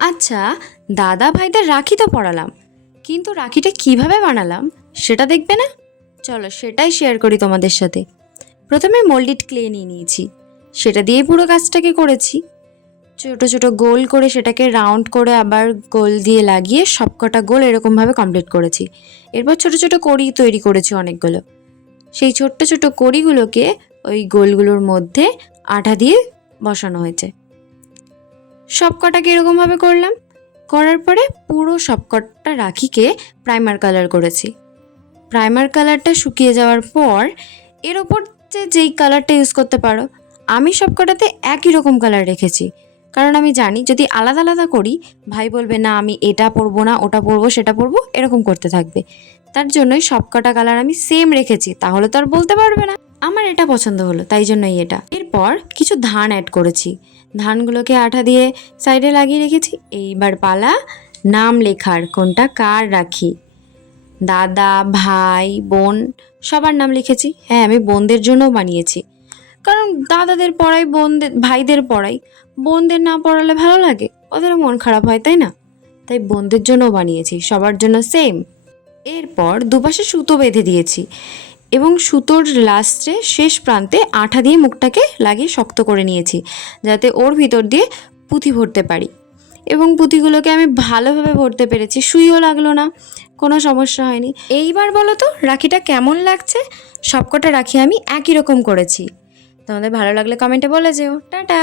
আচ্ছা, দাদা ভাইদের রাখি তো পরালাম, কিন্তু রাখিটা কিভাবে বানালাম সেটা দেখবে না? চলো সেটাই শেয়ার করি তোমাদের সাথে। প্রথমে মোল্ডেড ক্লে নিয়ে নিয়েছি, সেটা দিয়ে পুরো কাজটাকে করেছি। ছোট ছোট গোল করে সেটাকে রাউন্ড করে আবার গোল দিয়ে লাগিয়ে সবকটা গোল এরকমভাবে কমপ্লিট করেছি। এরপর ছোট ছোট কড়ি তৈরি করেছি অনেকগুলো। সেই ছোট্ট ছোট কড়িগুলোকে ওই গোলগুলোর মধ্যে আঠা দিয়ে বসানো হয়েছে। সবকটাকে এরকমভাবে করলাম। করার পরে পুরো সবকটা রাখিকে প্রাইমার কালার করেছি। প্রাইমার কালারটা শুকিয়ে যাওয়ার পর এর ওপর যেই কালারটা ইউজ করতে পারো, আমি সবকটাতে একই রকম কালার রেখেছি, কারণ আমি জানি যদি আলাদা আলাদা করি ভাই বলবে না আমি এটা পরবো না, ওটা পরবো, সেটা পরবো, এরকম করতে থাকবে। তার জন্যই সবকটা কালার আমি সেম রেখেছি, তাহলে তো আর বলতে পারবে না। আমার এটা পছন্দ হলো, তাই জন্যই এটা। এরপর কিছু ধান অ্যাড করেছি, ধানগুলোকে আঠা দিয়ে সাইডে লাগিয়ে রেখেছি। এইবার পালা নাম লেখার, কোনটা কার রাখি। দাদা, ভাই, বোন সবার নাম লিখেছি। হ্যাঁ, আমি বোনদের জন্যও বানিয়েছি, কারণ দাদাদের পড়াই, বোনদের ভাইদের পড়াই, বোনদের না পড়ালে ভালো লাগে, ওদেরও মন খারাপ হয়, তাই না? তাই বোনদের জন্যও বানিয়েছি, সবার জন্য সেম। এরপর দুপাশে সুতো বেঁধে দিয়েছি এবং সুতোর লাস্টে শেষ প্রান্তে আঠা দিয়ে মুখটাকে লাগিয়ে শক্ত করে নিয়েছি, যাতে ওর ভিতর দিয়ে পুঁথি ভরতে পারি। এবং পুঁথিগুলোকে আমি ভালোভাবে ভরতে পেরেছি, সুইও লাগলো না, কোনো সমস্যা হয়নি। এইবার বলো তো রাখিটা কেমন লাগছে? সবকটা রাখি আমি একই রকম করেছি। তোমাদের ভালো লাগলে কমেন্টে বলে যেও। টাটা।